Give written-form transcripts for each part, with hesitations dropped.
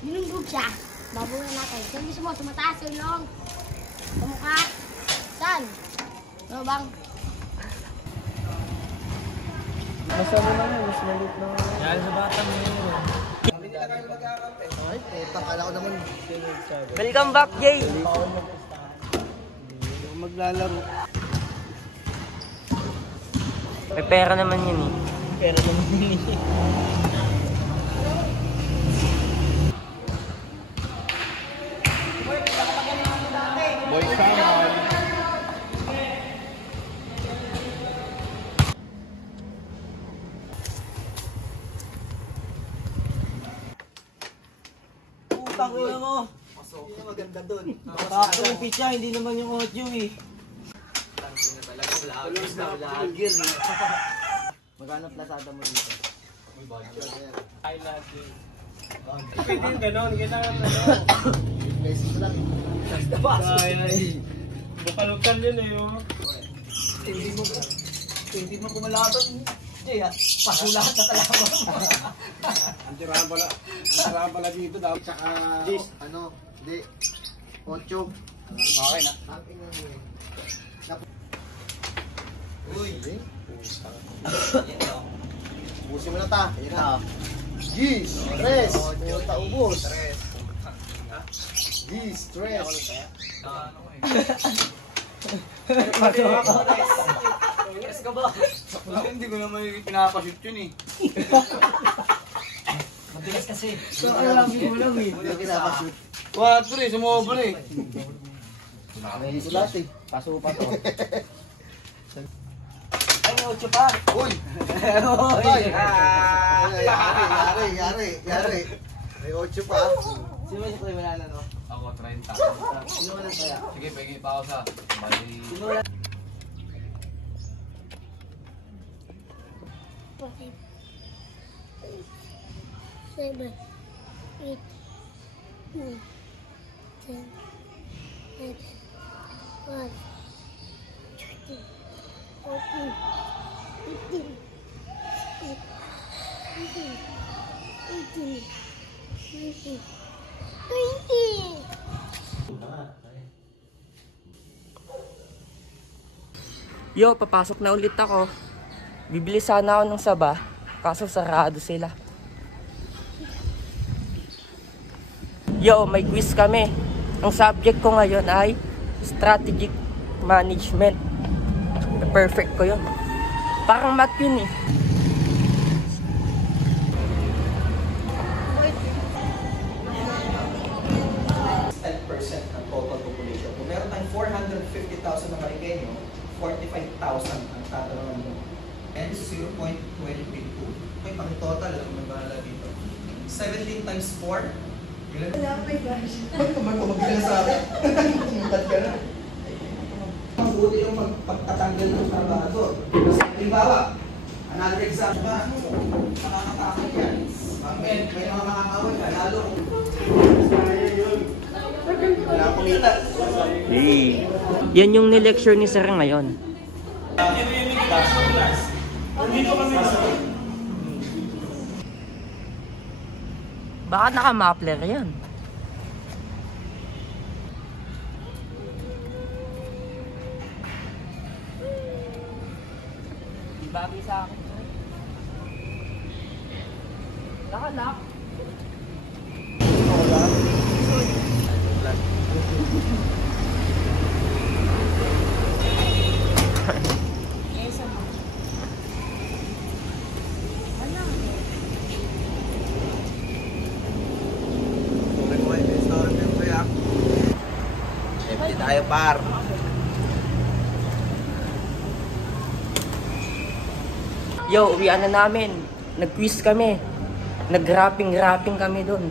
Binunggog siya. Babuhin natin. Saan gusto mo? Tumataas yung long. Sa mukha. Saan? Ano bang? Masama lang yun. Mas maliit lang. Yan sa bata mo yun. Ay, puta. Kala ko naman. Welcome back, Jay! Maglalaro. May pera naman yun eh. Pero naman yun eh. Boy Samuel. Putang ina mo. Pasok yung maganda dun. Tapos yung pitcha, hindi naman yung audio eh. Magkano plasada mo dito? Ay, lahat yun. Pwede yung ganon, kailangan ganon. Places lang. Ay, bukalukal yun eh oh. Hindi mo kumalaban. Jay, paso lahat na kalaban. Ang tirahan pala dito dapat tsaka Ano? Hindi. 8. okay na. Uy. Ubusin mo na ta. Ayan na. Gis. Tres. Puta ubos. Gis. Tres. Hindi ko naman pinapashoot yun eh. Matigas kasi. So, alam mo lang eh. Hindi pinapashoot. 4 sumobra eh. Nahihis lahat eh. Paso pa to. Ay, may 8 pa. Uy! Ay! Yari. May 8 pa. Sino ba siya wala na no? Ako 30. Sino wala kaya? Sige, pagi pa ako sa bali. Sino wala? 5, 7, 8, 9, 10, 11, 12, 13, 14, 15, 18, 19, 20. Yo, papasok na ulit ako. Bibili sana ako ng saba, kaso sarado sila. Yo, may quiz kami. Ang subject ko ngayon ay strategic management. Perfect ko yun. Parang math yun eh. Ng total population. Kung meron tayong 450,000 na Marikenyo, 45,000 ang tatanungan mo. And 0.22. Okay, pang-total, alam mo ba dito? 17 times 4. Ilan? Bakit ka magpapagbilang sa akin? Tumutad ka na. Mabuti yung pagtatanggal ng trabahador. Kasi, halimbawa, another example ba? Nakakatakot yan. May mga makakawal ka, lalo. Wala akong kita. Hey. Yan yung nilecture ni Sir ngayon. Baka naka-muffler yan. Bagay sa akin. Naka-lock. Empty tayo, par. Yo, uwian na namin. Nag-quiz kami. Nag-rapping kami dun.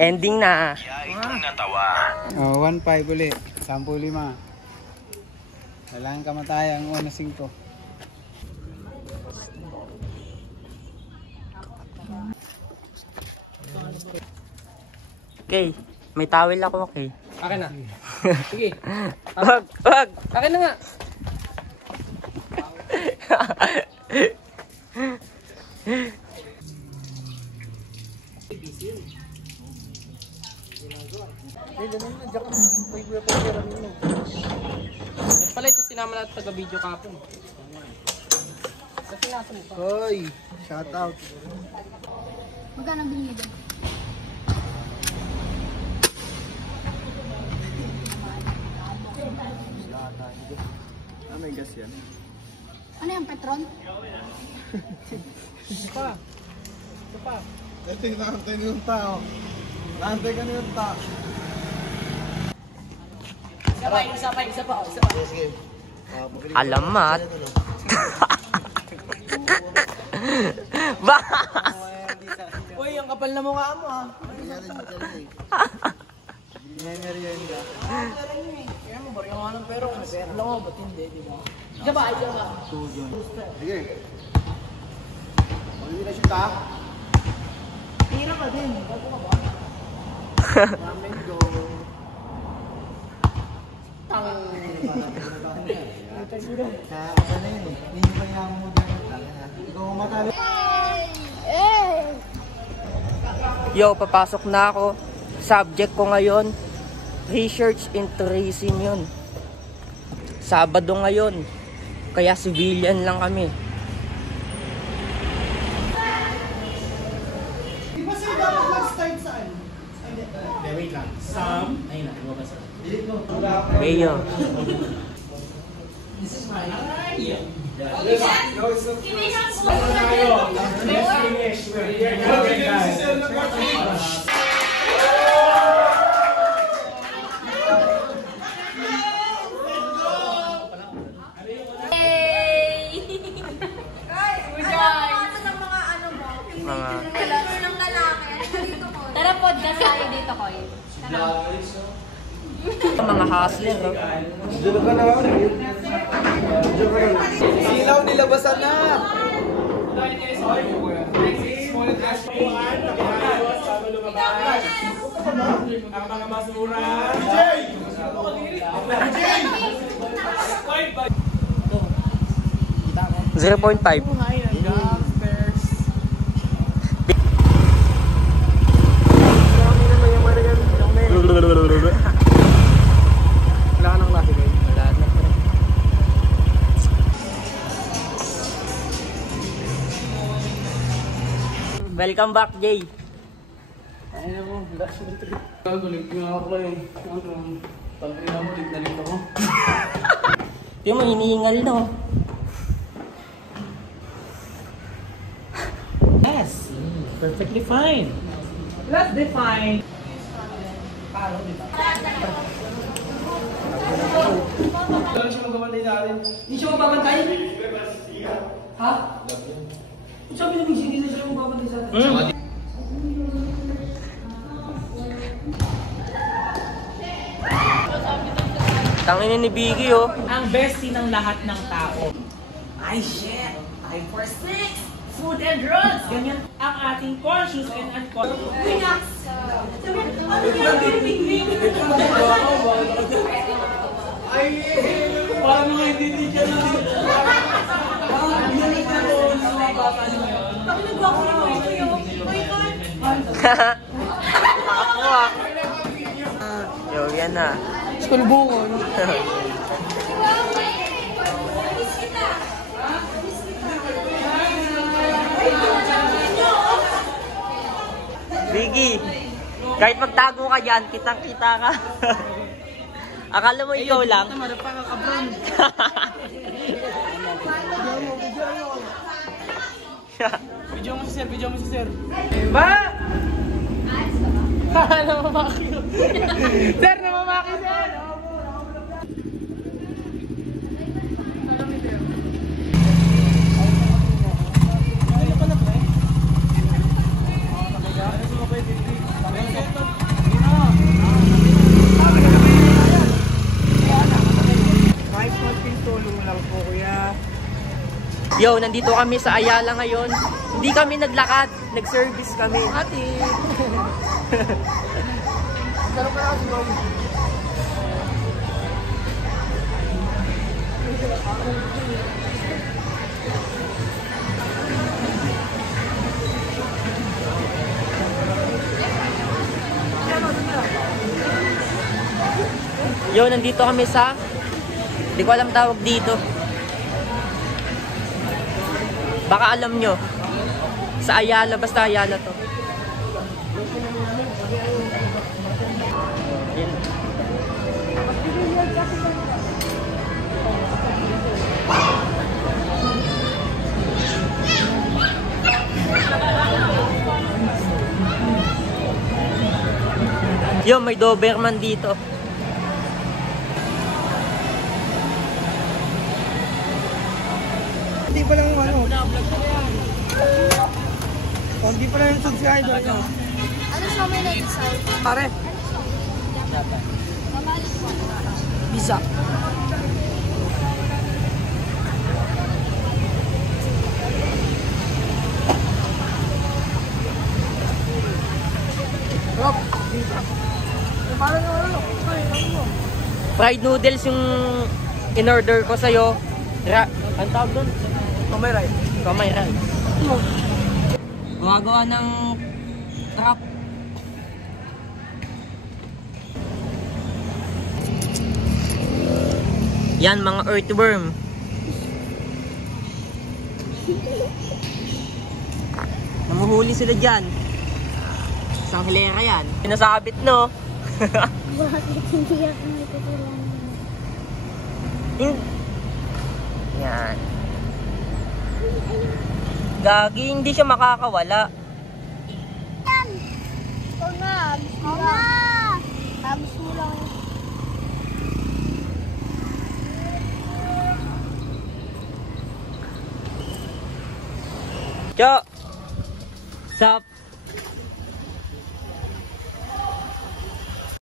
Ending na. 1.5 ulit. 10.5. Kailangan kamatayan ang 1-5. Okay, may towel ako, okay. Akin na. Sige. Wag, wag. Akin na nga. At pala ito sinama natin taga-video kapon. Kasi nasa mo pa. Hoy, shout out. Magkano binili doon? May gas yan. Ano yung Petron? Ito pa. Ito pa. Ito yung nakantay na yung tao. Nakantay ka na yung tao. Isa pa. Sige. Alamat. Ba? Uy, ang kapal na mukha mo ha. May merienda. Kaya mo, bari nga ng pero. Alam mo, ba't hindi, di ba? Isa ba? Sige. Hindi na siya ka. Tira ka din. Bago ka ba? Ramen go. Tang. Ano na yun eh. Hindi nyo ba yung mo dyan? Ikaw ang matalo. Yo, papasok na ako. Subject ko ngayon, research and tourism yun. Sabado ngayon, kaya civilian lang kami. Di ba sa'yo dapat mag-start saan? Wait lang. Sam. Ayun na, iba ba sa? Mayo. This is my idea. Tara, podcast tayo dito, Koy. Mga hustler, no? Silaw, nilabasan na! Ang mga basura. 0.5. Wala ka ng klase kayo. Wala na, pre. Welcome back, Jay. Ayun mo, last na trip. Gagulig nga ako eh. Pag-ina mo, tignalit ako. Di mo, hinihingal, no? Yes, perfectly fine. Let's define. Ano siya magpapantay sa akin? Hindi siya magpapantay? Ha? Sabi na hindi na siya magpapantay sa atin. Tangin ni Biggie, oh. Ang bestie ng lahat ng tao. Ay, shit! Time for sex! Food and drugs! Ganyan ang ating conscious and unconscious. Relax! Ano yan? Pinipigling! Ay, parang mga hindi ka na. Parang ginamit na ako sa mga bata niyo ngayon. Bakit nagwako rin mo ito yun? My God! Makakuha. Yo, yan na. Skulbungon. Biggie, kahit magtago ka dyan, kitang-kita ka. Akala mo ikaw lang? Marap pa ka kabron. Video mo si sir, video mo si sir. Ba? Namamaki. Sir, namamaki sir. Kahit small pinto. Yo, nandito kami sa Ayala ngayon. Hindi kami naglakad, nag-service kami. Ate! Sarap ka na kasi, bro. Yo, nandito kami sa... Hindi ko alam tawag dito. Baka alam nyo. Sa Ayala, basta Ayala to. Yan. Yo, may Doberman dito. Hindi pa lang ano. Hindi pa lang yung subscriber nyo. Ano siya may nag-decide? Pare, bisa. Rob, bisa. Parang ano, Fried noodles yung in-order ko sa'yo. Ang tawag doon? Kamay right. Kamay rice. Gumagawa ng trap. Yan, mga earthworm. Namuhuli sila dyan. Isang hilera yan. Pinasabit, no? Bakit hindi ako may kasalanan? Yan. Gagi, hindi siya makakawala. Ikaw na, abis mo lang. Abis mo lang. Cho! Sup?